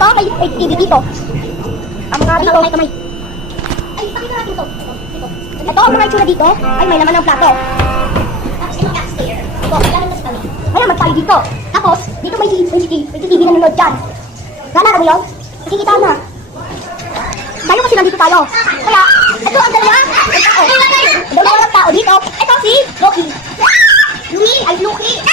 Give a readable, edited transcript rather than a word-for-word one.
plato, may TV dito. Ang mga dito, may kamay. Ay, pakita natin ito. Ito, ang mga itsura dito, ay may laman ng plato. Tapos ito upstairs. Ito, kailangan mo sa kami. Ayan, magtayo dito. Tapos, dito may TV na nanonood dyan. Nalala mo yun? Nakikita na. Tayo kasi nandito tayo. Kaya, ito ang dalawa. Ang tao. Ang dalawa ng tao dito. Ito si Loki. Lumi ay Loki.